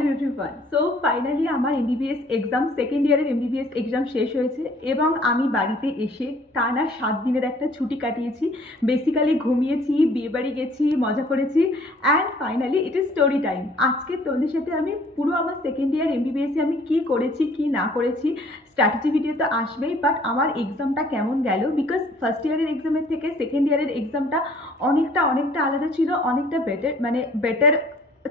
Hello everyone. So finally আমার MBBS exam, second ইয়ারের MBBS exam শেষ হয়েছে এবং আমি বাড়িতে এসে টানা 7 দিনের একটা ছুটি কাটিয়েছি। বেসিক্যালি ঘুমিয়েছি, বিয়েবাড়ি গেছি, মজা করেছি and finally it is story time. আজকে তোমাদের সাথে আমি পুরো আমার সেকেন্ড ইয়ার এমবিবিএসে আমি কী করেছি কী না করেছি, স্ট্র্যাটেজি ভিডিও তো আসবেই, বাট আমার এক্সামটা কেমন গেল, বিকজ ফার্স্ট ইয়ারের এক্সামের থেকে সেকেন্ড ইয়ারের এক্সামটা অনেকটা আলাদা ছিল, অনেকটা বেটার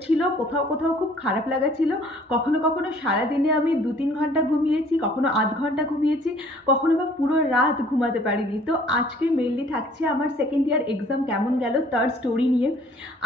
ছিল। কোথাও কোথাও খুব খারাপ লাগা ছিল। কখনো কখনো সারাদিনে আমি 2-3 ঘন্টা ঘুমিয়েছি, কখনো আধ ঘন্টা ঘুমিয়েছি, কখনো বা পুরো রাত ঘুমাতে পারিনি। তো আজকে মেনলি থাকছে আমার সেকেন্ড ইয়ার এক্সাম কেমন গেল তার স্টোরি নিয়ে।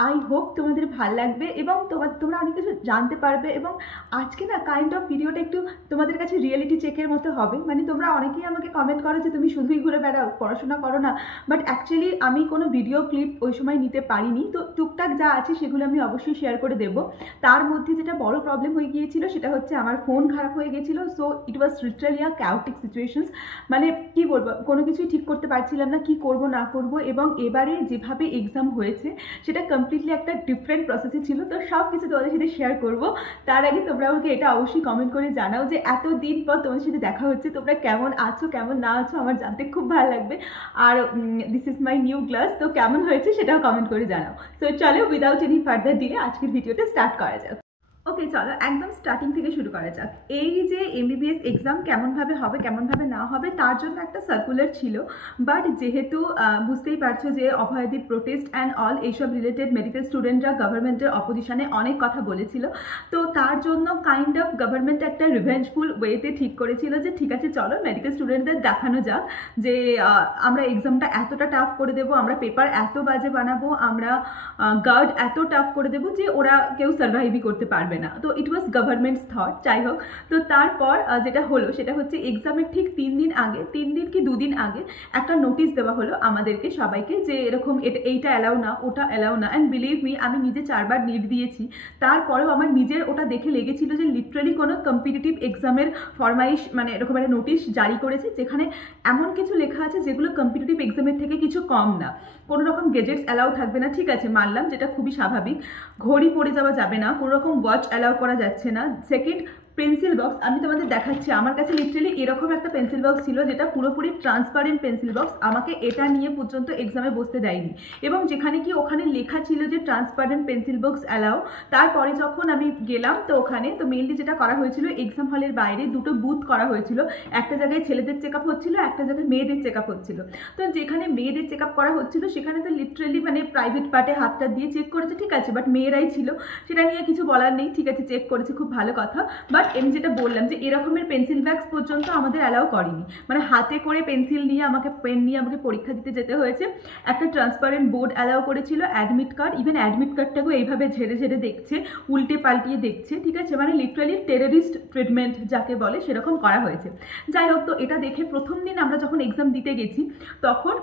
আই হোপ তোমাদের ভাল লাগবে এবং তোমরা অনেক কিছু জানতে পারবে। এবং আজকে না কাইন্ড অফ ভিডিওটা একটু তোমাদের কাছে রিয়েলিটি চেকের মতো হবে। মানে তোমরা অনেকেই আমাকে কমেন্ট করো যে তুমি শুধুই ঘুরে বেড়াও, পড়াশোনা করো না, বাট অ্যাকচুয়ালি আমি কোনো ভিডিও ক্লিপ ওই সময় নিতে পারিনি। তো টুকটাক যা আছে সেগুলো আমি অবশ্যই শেয়ার করে দেবো। তার মধ্যে যেটা বড় প্রবলেম হয়ে গিয়েছিল সেটা হচ্ছে আমার ফোন খারাপ হয়ে গিয়েছিল। So it was literally a chaotic situations. মানে কি বলবো, কোনো কিছুই ঠিক করতে পারছিলাম না, কি করব না করব। এবং এবারে যেভাবে এক্সাম হয়েছে সেটা কমপ্লিটলি একটা ডিফারেন্ট প্রসেসে ছিল। তো সব কিছু তোমাদের সাথে শেয়ার করব। তার আগে তোমরা আমাকে এটা অবশ্যই কমেন্ট করে জানাও যে এতদিন পর তোমাদের সাথে দেখা হচ্ছে, তোমরা কেমন আছো কেমন না আছো, আমার জানতে খুব ভালো লাগবে। আর this is my new class, তো কেমন হয়েছে সেটাও কমেন্ট করে জানাও। সো চলো উইদাউট এনি ফার্দার ডিলে আজকের ভিডিওটা স্টার্ট করা যাক। ওকে চলো একদম স্টার্টিং থেকে শুরু করা যাক। এই যে এমবিবিএস এক্সাম কেমনভাবে হবে কেমনভাবে না হবে তার জন্য একটা সার্কুলার ছিল, বাট যেহেতু বুঝতেই পারছো যে অভয়াদির প্রোটেস্ট অ্যান্ড অল এইসব রিলেটেড মেডিকেল স্টুডেন্টরা গভর্নমেন্টের অপোজিশনে অনেক কথা বলেছিল। তো তার জন্য কাইন্ড অফ গভর্নমেন্ট একটা রিভেঞ্জফুল ওয়েতে ঠিক করেছিল যে ঠিক আছে চলো মেডিকেল স্টুডেন্টদের দেখানো যাক যে আমরা এক্সামটা এতটা টাফ করে দেবো, আমরা পেপার এত বাজে বানাবো, আমরা গার্ড এত টাফ করে দেবো যে ওরা কেউ সার্ভাইভই করতে পারবে না। তো ইট ওয়াজ গভর্নমেন্টস থট। যাই হোক, তো তারপর যেটা হলো সেটা হচ্ছে এক্সামের ঠিক 3 দিন আগে, 3 দিন কি 2 দিন আগে একটা নোটিশ দেওয়া হলো আমাদেরকে সবাইকে যে এরকম এইটা অ্যালাউ না, ওটা অ্যালাউ না। অ্যান্ড বিলিভ মি, আমি নিজে 4 বার নিট দিয়েছি, তারপরেও আমার নিজের ওটা দেখে লেগেছিল যে লিটারালি কোনো কম্পিটিটিভ এক্সামের ফরমাইশ মানে এরকম একটা নোটিশ জারি করেছে যেখানে এমন কিছু লেখা আছে যেগুলো কম্পিটিটিভ এক্সামের থেকে কিছু কম না। কোনো রকম গেজেটস অ্যালাউ থাকবে না, ঠিক আছে মানলাম, যেটা খুবই স্বাভাবিক। ঘড়ি পরে যাওয়া যাবে না, কোনো রকম ওয়াচ অ্যালাউ করা যাচ্ছে না। সেকেন্ড, পেন্সিল বক্স, আমি তোমাদের দেখাচ্ছি, আমার কাছে লিটারালি এরকম একটা পেন্সিল বক্স ছিল যেটা পুরোপুরি ট্রান্সপারেন্ট পেন্সিল বক্স। আমাকে এটা নিয়ে পর্যন্ত এক্সামে বসতে দেয়নি। এবং যেখানে কি ওখানে লেখা ছিল যে ট্রান্সপারেন্ট পেন্সিল বক্স অ্যালাউ, তারপরে যখন আমি গেলাম তো ওখানে তো মেনলি যেটা করা হয়েছিল এক্সাম হলের বাইরে 2টো বুথ করা হয়েছিল। একটা জায়গায় ছেলেদের চেক আপ হচ্ছিল, একটা জায়গায় মেয়েদের চেক আপ হচ্ছিল। তো যেখানে মেয়েদের চেক আপ করা হচ্ছিল সেখানে তো লিটারালি মানে প্রাইভেট পার্টে হাতটা দিয়ে চেক করেছে, ঠিক আছে, বাট মেয়েরাই ছিল, সেটা নিয়ে কিছু বলার নেই, ঠিক আছে চেক করেছে, খুব ভালো কথা। বাট আমি যেটা বললাম যে এরকমের পেন্সিল ব্যাগস পর্যন্ত আমাদের অ্যালাউ করেনি। মানে হাতে করে পেন্সিল নিয়ে আমাকে পেন নিয়ে আমাকে পরীক্ষা দিতে যেতে হয়েছে। একটা ট্রান্সপারেন্ট বোর্ড অ্যালাউ করেছিল, অ্যাডমিট কার্ড, ইভেন অ্যাডমিট কার্ডটাকেও এইভাবে ঝেড়ে ঝেড়ে দেখছে, উল্টে পাল্টিয়ে দেখছে, ঠিক আছে, মানে লিটারালি টেররিস্ট ট্রিটমেন্ট যাকে বলে সেরকম করা হয়েছে। যাই হোক, তো এটা দেখে প্রথম দিন আমরা যখন এক্সাম দিতে গেছি তখন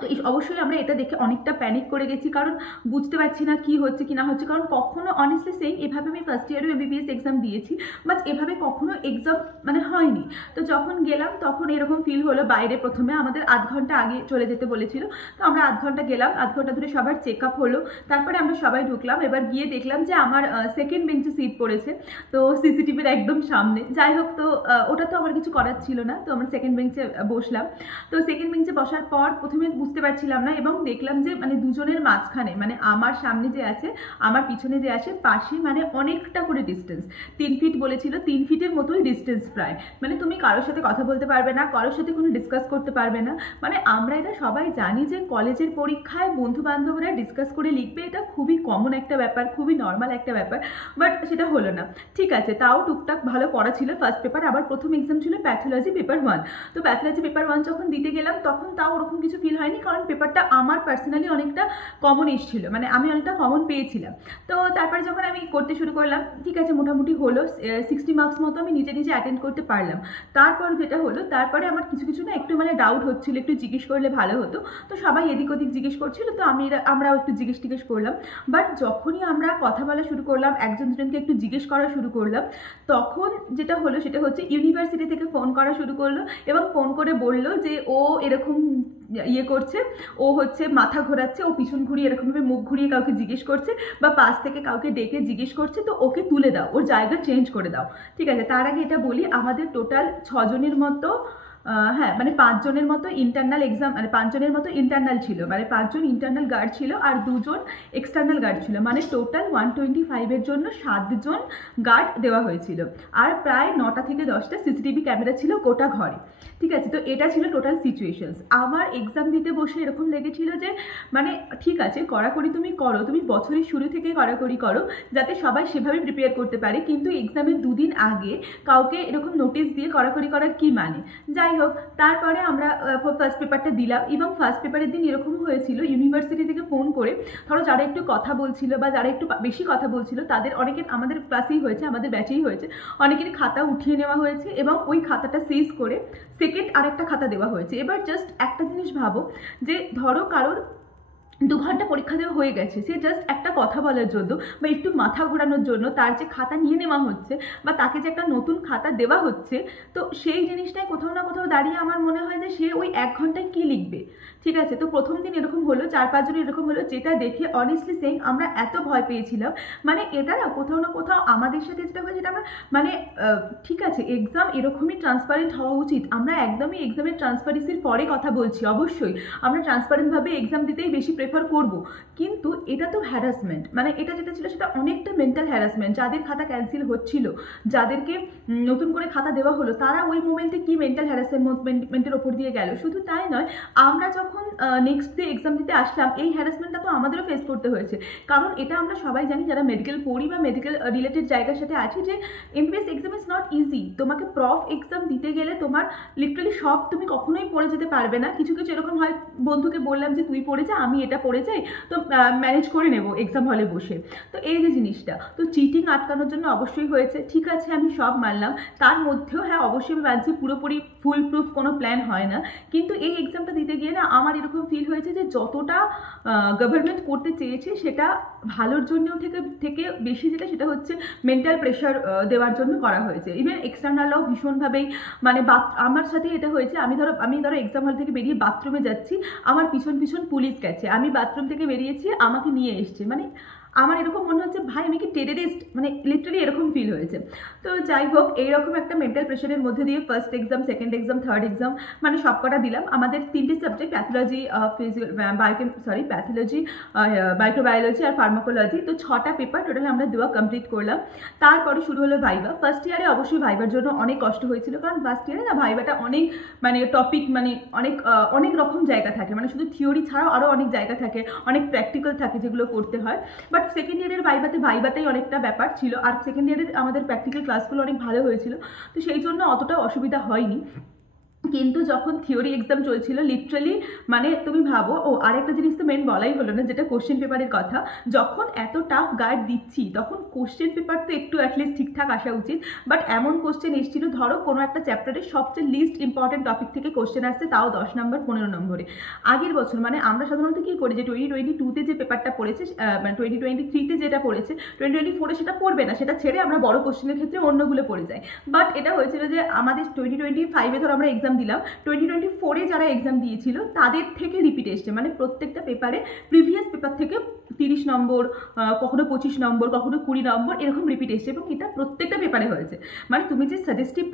তো অবশ্যই আমরা এটা দেখে অনেকটা প্যানিক করে গেছি, কারণ বুঝতে পারছি না কি হচ্ছে কি না হচ্ছে। কারণ কখনো অনেস্টলি সেই এভাবে আমি ফার্স্ট ইয়ারেও এমবিবিএস এক্সাম দিয়েছি, বাট এভাবে কখনো এক্সাম মানে হয়নি। তো যখন গেলাম তখন এরকম ফিল হলো। বাইরে প্রথমে আমাদের আধ ঘন্টা আগে চলে যেতে বলেছিল, তো আমরা আধ ঘন্টা গেলাম, আধ ঘন্টা ধরে সবার চেক আপ হলো, তারপরে আমরা সবাই ঢুকলাম। এবার গিয়ে দেখলাম যে আমার সেকেন্ড বেঞ্চে সিট পড়েছে, তো সিসিটিভির একদম সামনে। যাই হোক, তো ওটা তো আমার কিছু করার ছিল না, তো আমরা সেকেন্ড বেঞ্চে বসলাম। তো সেকেন্ড বেঞ্চে বসার পর প্রথমে বুঝতে পারছিলাম না এবং দেখলাম যে মানে দুজনের মাঝখানে, মানে আমার সামনে যে আছে আমার পিছনে যে আছে পাশে, মানে অনেকটা করে ডিস্টেন্স, 3 ফিট বলেছিল, 3 ফিটের মতোই ডিস্টেন্স প্রায়। মানে তুমি কারোর সাথে কথা বলতে পারবে না, কারোর সাথে কোনো ডিসকাস করতে পারবে না। মানে আমরা এটা সবাই জানি যে কলেজের পরীক্ষায় বন্ধু বান্ধবরা ডিসকাস করে লিখবে, এটা খুবই কমন একটা ব্যাপার, খুবই নর্মাল একটা ব্যাপার, বাট সেটা হলো না। ঠিক আছে, তাও টুকটাক ভালো পড়া ছিল ফার্স্ট পেপার। আবার প্রথম এক্সাম ছিল প্যাথোলজি পেপার 1। তো প্যাথোলজি পেপার 1 যখন দিতে গেলাম তখন তাও ওরকম কিছু ফিল হয়নি, কারণ পেপারটা আমার পার্সোনালি অনেকটা কমন এসেছিল, মানে আমি অনেকটা কমন পেয়েছিলাম। তো তারপরে যখন আমি করতে শুরু করলাম, ঠিক আছে মোটামুটি হলো, 60 মার্কস মতো আমি নিজে নিজে অ্যাটেন্ড করতে পারলাম। তারপর যেটা হলো, তারপরে আমার কিছু কিছু না একটু মানে ডাউট হচ্ছিল, একটু জিজ্ঞেস করলে ভালো হতো। তো সবাই এদিক ওদিক জিজ্ঞেস করছিল, তো আমরাও একটু জিজ্ঞেস করলাম। বাট যখনই আমরা কথা বলা শুরু করলাম, একজন দুজনকে একটু জিজ্ঞেস করা শুরু করলাম, তখন যেটা হলো সেটা হচ্ছে ইউনিভার্সিটি থেকে ফোন করা শুরু করলো এবং ফোন করে বললো যে ও এরকম ইয়ে করছে, ও হচ্ছে মাথা ঘোরাচ্ছে, ও পিছন ঘুরিয়ে এরকমভাবে মুখ ঘুরিয়ে কাউকে জিজ্ঞেস করছে বা পাশ থেকে কাউকে ডেকে জিজ্ঞেস করছে, তো ওকে তুলে দাও, ওর জায়গা চেঞ্জ করে দাও। ঠিক আছে, তার আগে এটা বলি, আমাদের টোটাল 6 জনের মতো, হ্যাঁ মানে 5 জনের মতো ইন্টারনাল এক্সাম, মানে 5 জনের মতো ইন্টারনাল ছিল, মানে 5 জন ইন্টারনাল গার্ড ছিল আর 2 জন এক্সটার্নাল গার্ড ছিল, মানে টোটাল 125-এর জন্য 7 জন গার্ড দেওয়া হয়েছিল। আর প্রায় 9টা থেকে 10টা সিসিটিভি ক্যামেরা ছিল গোটা ঘরে। ঠিক আছে, তো এটা ছিল টোটাল সিচুয়েশনস। আমার এক্সাম দিতে বসে এরকম লেগেছিল যে মানে ঠিক আছে কড়াকড়ি তুমি করো, তুমি বছরের শুরু থেকে কড়াকড়ি করো যাতে সবাই সেভাবে প্রিপেয়ার করতে পারে, কিন্তু এক্সামের 2 দিন আগে কাউকে এরকম নোটিশ দিয়ে কড়াকড়ি করার কি মানে? যাই হোক, তারপরে আমরা ফার্স্ট পেপারটা দিলাম এবং ফার্স্ট পেপারের দিন এরকমও হয়েছিল ইউনিভার্সিটি থেকে ফোন করে, ধরো যারা একটু কথা বলছিল বা যারা একটু বেশি কথা বলছিল তাদের অনেকের, আমাদের ক্লাসেই হয়েছে, আমাদের ব্যাচেই হয়েছে, অনেকের খাতা উঠিয়ে নেওয়া হয়েছে এবং ওই খাতাটা সিজ করে সেকেন্ড আরেকটা খাতা দেওয়া হয়েছে। এবার জাস্ট একটা জিনিস ভাবো যে ধরো কারোর 2 ঘন্টা পরীক্ষা দেওয়া হয়ে গেছে, সে জাস্ট একটা কথা বলার জন্য বা একটু মাথা ঘোরানোর জন্য তার যে খাতা নিয়ে নেওয়া হচ্ছে বা তাকে যে একটা নতুন খাতা দেওয়া হচ্ছে, তো সেই জিনিসটাই কোথাও না কোথাও দাঁড়িয়ে আমার মনে হয় যে সে ওই 1 ঘন্টায় কী লিখবে? ঠিক আছে, তো প্রথম দিন এরকম হলো, 4-5 জন এরকম হলো, যেটা দেখে অনেস্টলি সেইং আমরা এত ভয় পেয়েছিলাম। মানে এটা না কোথাও না কোথাও আমাদের সাথে যেটা হয় যেটা আমরা মানে ঠিক আছে এক্সাম এরকমই ট্রান্সপারেন্ট হওয়া উচিত, আমরা একদমই এক্সামের ট্রান্সপারেন্সির পরে কথা বলছি, অবশ্যই আমরা ট্রান্সপারেন্টভাবে এক্সাম দিতেই বেশি প্রেফার করব, কিন্তু এটা তো হ্যারাসমেন্ট, মানে এটা যেটা ছিল সেটা অনেকটা মেন্টাল হ্যারাসমেন্ট। যাদের খাতা ক্যান্সেল হচ্ছিল, যাদেরকে নতুন করে খাতা দেওয়া হলো, তারা ওই মোমেন্টে কি মেন্টাল হ্যারাসমেন্টের ওপর দিয়ে গেল। শুধু তাই নয়, আমরা যখন নেক্সট ডে এক্সাম দিতে আসলাম এই হ্যারাসমেন্টটা তো আমাদেরও ফেস করতে হয়েছে, কারণ এটা আমরা সবাই জানি যারা মেডিকেল পড়ি বা মেডিকেল রিলেটেড জায়গার সাথে আছি যে MBBS exam is not easy. তোমাকে প্রফ এক্সাম দিতে গেলে তোমার লিটারালি সব তুমি কখনোই পড়ে যেতে পারবে না। কিছু কিছু এরকম হয়, বন্ধুকে বললাম যে তুই পড়ে যা, আমি এটা পড়ে যাই, তো ম্যানেজ করে নেবো এক্সাম হলে বসে। তো এই যে জিনিসটা, তো চিটিং আটকানোর জন্য অবশ্যই হয়েছে, ঠিক আছে আমি সব মানলাম, তার মধ্যেও হ্যাঁ অবশ্যই আমি মানছি পুরোপুরি ফুল প্রুফ কোনো প্ল্যান হয় না, কিন্তু এই এক্সামটা দিতে গিয়ে না আমার এরকম ফিল হয়েছে যে যতটা গভর্নমেন্ট করতে চেয়েছে সেটা ভালোর জন্য থেকে বেশি যেটা সেটা হচ্ছে মেন্টাল প্রেশার দেওয়ার জন্য করা হয়েছে। ইভেন এক্সটার্নালও ভীষণভাবেই মানে আমার সাথে এটা হয়েছে, আমি ধরো এক্সাম হল থেকে বেরিয়ে বাথরুমে যাচ্ছি, আমার পিছন পিছন পুলিশ গেছে, আমি বাথরুম থেকে বেরিয়েছি আমাকে নিয়ে এসছে, মানে আমার এরকম মনে হচ্ছে ভাই আমি কি টেররিস্ট, মানে লিটারালি এরকম ফিল হয়েছে। তো যাই হোক, এইরকম একটা মেন্টাল প্রেশারের মধ্যে দিয়ে first exam, second exam, third exam মানে সব কটা দিলাম। আমাদের 3টে সাবজেক্ট, প্যাথোলজি, প্যাথোলজি, মাইক্রোবায়োলজি আর ফার্মাকোলজি, তো 6টা পেপার টোটাল আমরা দেওয়া কমপ্লিট করলাম। তারপরে শুরু হলো ভাইভা। ফার্স্ট ইয়ারে অবশ্যই ভাইবার জন্য অনেক কষ্ট হয়েছিল, কারণ ফার্স্ট ইয়ারে না ভাইভাটা অনেক মানে টপিক, মানে অনেক রকম জায়গা থাকে, মানে শুধু থিওরি ছাড়াও আরও অনেক জায়গা থাকে, অনেক প্র্যাকটিক্যাল থাকে যেগুলো করতে হয়। বাট সেকেন্ড ইয়ারের ভাইভাতেই অনেকটা ব্যাপার ছিল, আর সেকেন্ড ইয়ারের আমাদের প্র্যাকটিক্যাল ক্লাসগুলো অনেক ভালো হয়েছিল, তো সেই জন্য অতটা অসুবিধা হয়নি। কিন্তু যখন থিওরি এক্সাম চলছিল লিটারালি মানে তুমি ভাবো, আরেকটা জিনিস তো মেন বলাই হলো না, যেটা কোশ্চেন পেপারের কথা, যখন এত টাফ গার্ড দিচ্ছি তখন কোশ্চেন পেপার তো একটু অ্যাটলিস্ট ঠিকঠাক আসা উচিত। বাট এমন কোশ্চেন এসেছিল, ধরো কোনো একটা চ্যাপ্টারের সবচেয়ে লিস্ট ইম্পর্টেন্ট টপিক থেকে কোশ্চেন আসছে, তাও 10 নম্বর 15 নম্বরে। আগের বছর মানে আমরা সাধারণত কী করি যে 2022-তে যে পেপারটা পড়েছে, মানে 2023-তে যেটা পড়েছে 2024-এ সেটা পড়বে না, সেটা ছেড়ে আমরা বড় কোশ্চেনের ক্ষেত্রে অন্যগুলো পড়ে যাই। বাট এটা হয়েছিল যে আমাদের 2025-এ ধরো আমরা এক্সাম দিলাম, 2024-এ যারা এক্সাম দিয়েছিল তাদের থেকে রিপিট এসছে, মানে প্রত্যেকটা পেপারে প্রিভিয়াস পেপার থেকে 30 নম্বর, কখনো 25 নম্বর, কখনো 20 নম্বর এরকম রিপিট এসছে, এবং এটা প্রত্যেকটা পেপারে হয়েছে। মানে তুমি যে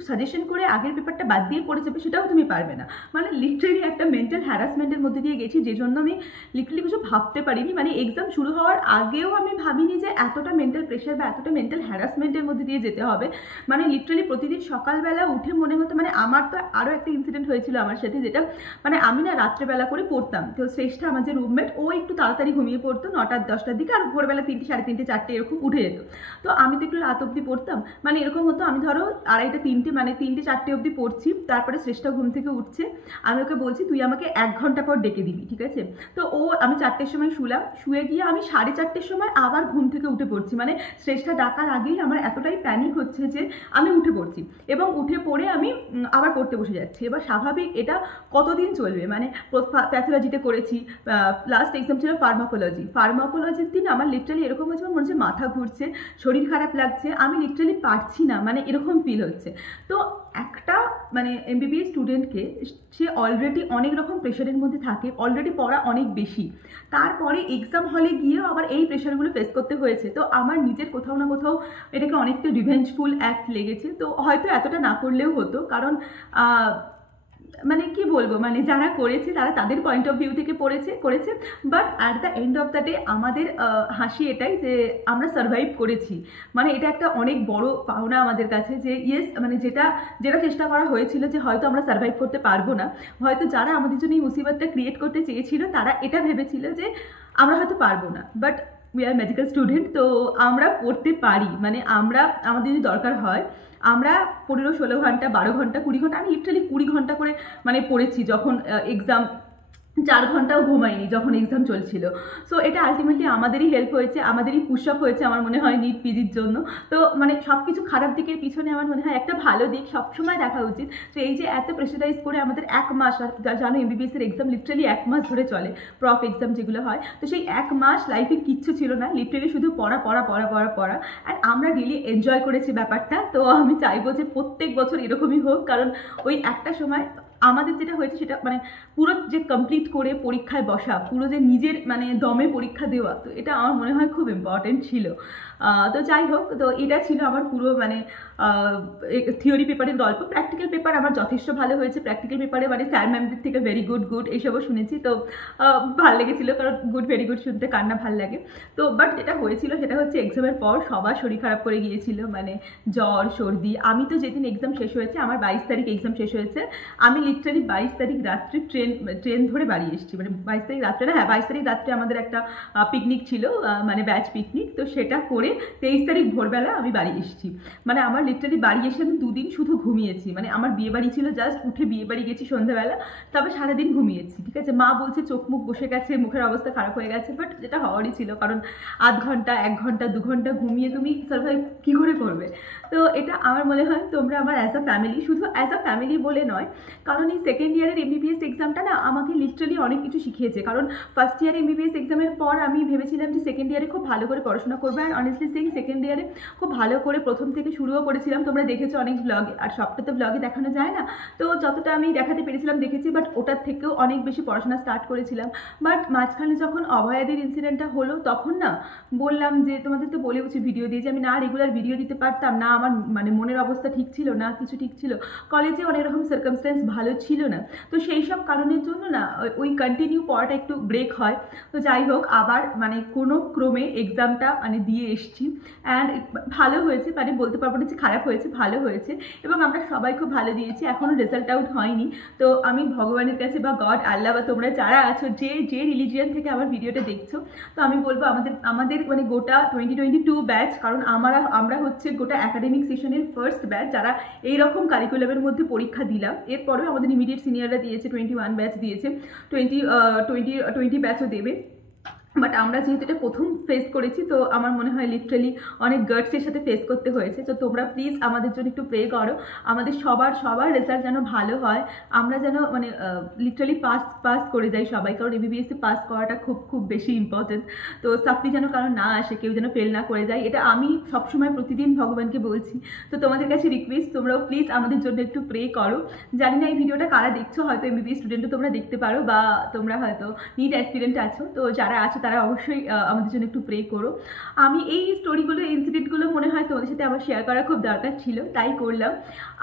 সাজেশন করে আগের পেপারটা বাদ দিয়ে পড়ে যাবে সেটাও তুমি পারবে না। মানে লিটারালি একটা মেন্টাল হ্যারাসমেন্টের মধ্যে দিয়ে গেছি, যে জন্য আমি লিটারালি কিছু ভাবতে পারিনি। মানে এক্সাম শুরু হওয়ার আগেও আমি ভাবিনি যে এতটা মেন্টাল প্রেশার বা এতটা মেন্টাল হ্যারাসমেন্টের মধ্যে দিয়ে যেতে হবে। মানে লিটারালি প্রতিদিন সকালবেলা উঠে মনে হতো, মানে আমার তো আরও একটা ইনসিডেন্ট হয়েছিল আমার সাথে, যেটা মানে আমি না রাত্রেবেলা করে পড়তাম, তো শ্রেষ্ঠা আমার যে রুমমেট ও একটু তাড়াতাড়ি ঘুমিয়ে পড়তো 9টা-10টার দিকে, আর ভোরবেলা 3টে, 3:30, 4টে এরকম উঠে যেত। তো আমি তো একটু রাত অবধি পড়তাম, মানে এরকম হতো আমি ধরো 2:30, 3টে, মানে 3টে, 4টে অবধি পড়ছি, তারপরে শ্রেষ্ঠা ঘুম থেকে উঠছে, আমি ওকে বলছি তুই আমাকে 1 ঘন্টা পর ডেকে দিবি, ঠিক আছে? তো আমি 4টের সময় শুলাম, শুয়ে গিয়ে আমি 4:30-র সময় আবার ঘুম থেকে উঠে পড়ছি, মানে শ্রেষ্ঠা ডাকার আগেই আমার এতটাই প্যানিক হচ্ছে যে আমি উঠে পড়ছি, এবং উঠে পড়ে আমি আবার পড়তে বসে যাচ্ছি। এবার স্বাভাবিক এটা কতদিন চলবে, মানে প্যাথোলজিতে করেছি, লাস্ট এক্সাম ছিল ফার্মাকোলজির দিন আমার লিটারালি এরকম হচ্ছে, মনে হচ্ছে মাথা ঘুরছে, শরীর খারাপ লাগছে, আমি লিটারালি পারছি না, মানে এরকম ফিল হচ্ছে। তো একটা মানে এমবিবিএস স্টুডেন্টকে সে অলরেডি অনেক রকম প্রেশারের মধ্যে থাকে, অলরেডি পড়া অনেক বেশি, তারপরে এক্সাম হলে গিয়েও আবার এই প্রেশারগুলো ফেস করতে হয়েছে। তো আমার নিজের কোথাও না কোথাও এটাকে অনেকটা রিভেঞ্জফুল অ্যাক্ট লেগেছে। তো হয়তো এতটা না করলেও হতো, কারণ মানে কি বলবো, মানে যারা করেছে তারা তাদের পয়েন্ট অফ ভিউ থেকে করেছে, but at the end of the day আমাদের হাসি এটাই যে আমরা সার্ভাইভ করেছি। মানে এটা একটা অনেক বড় পাওনা আমাদের কাছে, যে ইয়েস মানে যেটা চেষ্টা করা হয়েছিল যে হয়তো আমরা সার্ভাইভ করতে পারবো না, হয়তো যারা আমাদের জন্য এই মুসিবতটা ক্রিয়েট করতে চেয়েছিল তারা এটা ভেবেছিল যে আমরা হয়তো পারবো না, but we are medical student, তো আমরা পড়তে পারি। মানে আমরা আমাদের যদি দরকার হয় আমরা 15-16 ঘন্টা, 12 ঘন্টা, 20 ঘন্টা, আমি লিটারালি 20 ঘন্টা করে মানে পড়েছি যখন এক্সাম, 4 ঘন্টাও ঘুমাইনি যখন এক্সাম চলছিল। সো এটা আলটিমেটলি আমাদেরই হেল্প হয়েছে, আমাদেরই পুশ আপ হয়েছে আমার মনে হয় নিট পিজির জন্য। তো মানে সব কিছু খারাপ দিকের পিছনে আমার মনে হয় একটা ভালো দিক সবসময় দেখা উচিত। তো এই যে এত প্রেশারাইজ করে আমাদের 1 মাস, জানো এমবিবিএস এর এক্সাম লিটারালি 1 মাস ধরে চলে, প্রফ এক্সাম যেগুলো হয়, তো সেই 1 মাস লাইফে কিচ্ছু ছিল না, লিটারালি শুধু পড়া। অ্যান্ড আমরা রিয়েলি এনজয় করেছি ব্যাপারটা। তো আমি চাইবো যে প্রত্যেক বছর এরকমই হোক, কারণ ওই একটা সময় আমাদের যেটা হয়েছে সেটা মানে পুরো যে কমপ্লিট করে পরীক্ষায় বসা, পুরো যে নিজের মানে দমে পরীক্ষা দেওয়া, তো এটা আমার মনে হয় খুব ইম্পর্টেন্ট ছিল। তো যাই হোক, তো এটা ছিল আমার পুরো মানে থিওরি পেপারের গল্প। প্র্যাকটিক্যাল পেপার আমার যথেষ্ট ভালো হয়েছে, প্র্যাকটিক্যাল পেপারে মানে স্যার ম্যামদের থেকে ভেরি গুড এইসবও শুনেছি, তো ভালো লেগেছিলো, কারণ ভেরি গুড শুনতে কার না ভাল লাগে। তো বাট যেটা হয়েছিল সেটা হচ্ছে এক্সামের পর সবার শরীর খারাপ করে গিয়েছিল, মানে জ্বর সর্দি। আমি তো যেদিন এক্সাম শেষ হয়েছে, আমার 22 তারিখ এক্সাম শেষ হয়েছে, আমি লিটারালি 22 তারিখ রাত্রে ট্রেন ধরে বাড়ি এসেছি। মানে 22 তারিখ রাত্রে না, হ্যাঁ 22 তারিখ রাত্রে আমাদের একটা পিকনিক ছিল, মানে ব্যাচ পিকনিক, তো সেটা করে 23 তারিখ ভোরবেলা আমি বাড়ি এসেছি। মানে আমার লিটারালি বাড়ি এসে আমি 2 দিন শুধু ঘুমিয়েছি। মানে আমার বিয়ে বাড়ি ছিল, জাস্ট উঠে বিয়ে বাড়ি গেছি সন্ধ্যাবেলা, তবে সারাদিন ঘুমিয়েছি, ঠিক আছে। মা বলছে চোখ মুখ বসে গেছে, মুখের অবস্থা খারাপ হয়ে গেছে, বাট যেটা হওয়ারই ছিল, কারণ 1/2 ঘন্টা 1 ঘন্টা 2 ঘন্টা ঘুমিয়ে তুমি সার্ভাইভ কী করে করবে। তো এটা আমার মনে হয় তোমরা আমার অ্যাজ আ ফ্যামিলি, শুধু অ্যাজ আ ফ্যামিলি বলে নয়, কারণ এই সেকেন্ড ইয়ারের এমবিবিএস এক্সামটা না আমাকে লিটারালি অনেক কিছু শিখিয়েছে। কারণ ফার্স্ট ইয়ার এমবিবিএস এক্সামের পর আমি ভেবেছিলাম যে সেকেন্ড ইয়ারে খুব ভালো করে পড়াশোনা করবো, অ্যান্ড অনেস্টলি সেই সেকেন্ড ইয়ারে খুব ভালো করে প্রথম থেকে শুরুও করেছিলাম। তোমরা দেখেছো অনেক ব্লগে, আর সবটা তো ব্লগে দেখানো যায় না, তো যতটা আমি দেখাতে পেরেছিলাম দেখেছি, বাট ওটার থেকেও অনেক বেশি পড়াশোনা স্টার্ট করেছিলাম। বাট মাঝখানে যখন অভয়াদের ইনসিডেন্টটা হলো, তখন না বললাম যে তোমাদের তো বলেওছি ভিডিও দিয়ে যে আমি না রেগুলার ভিডিও দিতে পারতাম না, আমার মানে মনের অবস্থা ঠিক ছিল না, কিছু ঠিক ছিল, কলেজে অনেক রকম সার্কামস্ট্যান্স ভালো ছিল না, তো সেই সব কারণের জন্য না ওই কন্টিনিউ পড়াটা একটু ব্রেক হয়। তো যাই হোক, আবার মানে কোনো ক্রমে এক্সামটা মানে দিয়ে এসছি, অ্যান্ড ভালো হয়েছে, মানে বলতে পারবো না যে খারাপ হয়েছে, ভালো হয়েছে, এবং আমরা সবাই খুব ভালো দিয়েছি। এখনও রেজাল্ট আউট হয়নি, তো আমি ভগবানের কাছে বা গড আল্লাহ বা তোমরা যারা আছো, যে রিলিজিয়ান থেকে আমার ভিডিওটা দেখছো, তো আমি বলবো আমাদের মানে গোটা 2022 ব্যাচ, কারণ আমরা হচ্ছে গোটা একাডেমিক সেশনের ফার্স্ট ব্যাচ যারা এইরকম কারিকুলামের মধ্যে পরীক্ষা দিলাম। এরপরেও আমাদের ইমিডিয়েট সিনিয়ররা দিয়েছে, 21 ব্যাচ দিয়েছে, 20 ব্যাচও দেবে, বাট আমরা যেহেতু এটা প্রথম ফেস করেছি, তো আমার মনে হয় লিটারালি অনেক গার্ডসের সাথে ফেস করতে হয়েছে। তো তোমরা প্লিজ আমাদের জন্য একটু প্রে করো, আমাদের সবার রেজাল্ট যেন ভালো হয়, আমরা যেন মানে লিটারালি পাস করে যাই সবাই, কারণ এমবিবিএসে পাস করাটা খুব বেশি ইম্পর্টেন্ট। তো সাপ্লি যেন কারণ না আসে, কেউ যেন ফেল না করে যায়, এটা আমি সবসময় প্রতিদিন ভগবানকে বলছি। তো তোমাদের কাছে রিকোয়েস্ট, তোমরাও প্লিজ আমাদের জন্য একটু প্রে করো। জানি না এই ভিডিওটা কারা দেখছো, হয়তো এমবিবিএস স্টুডেন্টও তোমরা দেখতে পারো, বা তোমরা হয়তো নিট অ্যাসপিরেন্ট আছো, তো যারা আছো তারা অবশ্যই আমাদের জন্য একটু প্রে করো। আমি এই স্টোরিগুলো, ইনসিডেন্টগুলো মনে হয় তোমাদের সাথে আবার শেয়ার করা খুব দরকার ছিল, তাই করলাম।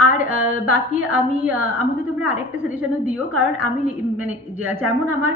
আর বাকি আমাকে তোমরা আরেকটা সাজেশনও দিও, কারণ আমি মানে যেমন আমার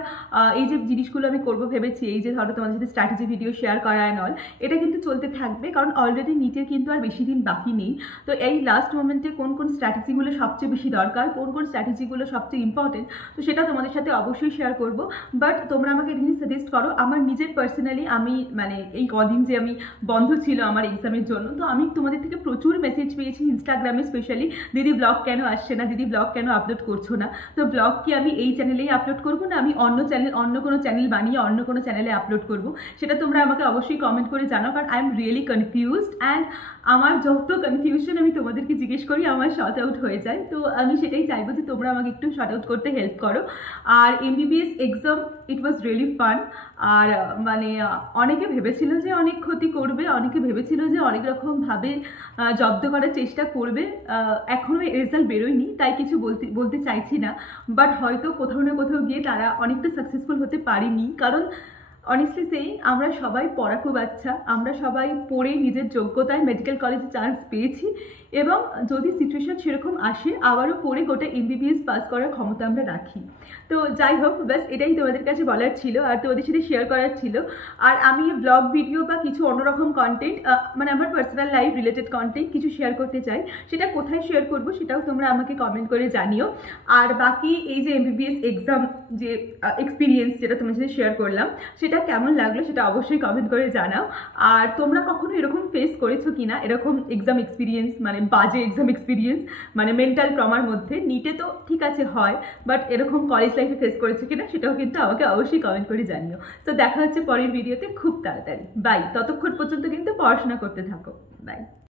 এই যে জিনিসগুলো আমি করবো ভেবেছি, এই যে ধরো তোমাদের সাথে স্ট্র্যাটেজি ভিডিও শেয়ার করা অ্যান্ড অল, এটা কিন্তু চলতে থাকবে, কারণ অলরেডি নিটের কিন্তু আর বেশি দিন বাকি নেই। তো এই লাস্ট মোমেন্টে কোন স্ট্র্যাটেজিগুলো সবচেয়ে বেশি দরকার, কোন স্ট্র্যাটেজিগুলো সবচেয়ে ইম্পর্টেন্ট, তো সেটা তোমাদের সাথে অবশ্যই শেয়ার করবো। বাট তোমরা আমাকে এটা নিয়ে সাজেস্ট করো। আমার নিজের পার্সোনালি আমি মানে এই কদিন যে আমি বন্ধ ছিল আমার এক্সামের জন্য, তো আমি তোমাদের থেকে প্রচুর মেসেজ পেয়েছি ইনস্টাগ্রামে স্পেশালি, দিদি ব্লগ কেন আসছে না, দিদি ব্লগ কেন আপলোড করছো না। তো ব্লগ কি আমি এই চ্যানেলেই আপলোড করবো, না আমি অন্য কোনো চ্যানেল বানিয়ে অন্য কোনো চ্যানেলে আপলোড করবো, সেটা তোমরা আমাকে অবশ্যই কমেন্ট করে জানাও, কারণ I am really confused, and আমার যত কনফিউশন আমি তোমাদেরকে জিজ্ঞেস করি আমার শর্ট আউট হয়ে যায়। তো আমি সেটাই চাইবো যে তোমরা আমাকে একটু শর্ট আউট করতে হেল্প করো। আর MBBS exam it was really fun. আর মানে অনেকে ভেবেছিল যে অনেক ক্ষতি করবে, অনেকে ভেবেছিল যে অনেক রকমভাবে জব্দ করার চেষ্টা করবে। এখনও রেজাল্ট বেরোয়নি, তাই কিছু বলতে চাইছি না, বাট হয়তো কোথাও না কোথাও গিয়ে তারা অনেকটা সাকসেসফুল হতে পারেনি। কারণ অনেস্টলি সেই আমরা সবাই পড়াকু বাচ্চা, আমরা সবাই পড়ে নিজের যোগ্যতায় মেডিকেল কলেজে চান্স পেয়েছি, এবং যদি সিচুয়েশন সেরকম আসে আবারও পড়ে গোটা এমবিবিএস পাস করার ক্ষমতা আমরা রাখি। তো যাই হোক, ব্যাস এটাই তোমাদের কাছে বলার ছিল আর তোমাদের সাথে শেয়ার করার ছিল। আর আমি ব্লগ ভিডিও বা কিছু অন্যরকম কন্টেন্ট, মানে আমার পার্সোনাল লাইফ রিলেটেড কন্টেন্ট কিছু শেয়ার করতে চাই, সেটা কোথায় শেয়ার করব সেটাও তোমরা আমাকে কমেন্ট করে জানিও। আর বাকি এই যে এমবিবিএস এক্সাম যে এক্সপিরিয়েন্স যেটা তোমার সাথে শেয়ার করলাম, সেটা কেমন লাগলো সেটা অবশ্যই কমেন্ট করে জানাও। আর তোমরা কখনো এরকম ফেস করেছো কিনা, এরকম এক্সাম এক্সপিরিয়েন্স, মানে বাজে এক্সাম এক্সপিরিয়েন্স, মানে মেন্টাল ট্রমার মধ্যে? নিটে তো ঠিক আছে হয়, বাট এরকম কলেজ লাইফে ফেস করেছো কিনা সেটাও কিন্তু আমাকে অবশ্যই কমেন্ট করে জানিও। তো দেখা হচ্ছে পরের ভিডিওতে খুব তাড়াতাড়ি। বাই। ততক্ষণ পর্যন্ত কিন্তু পড়াশোনা করতে থাকো। বাই।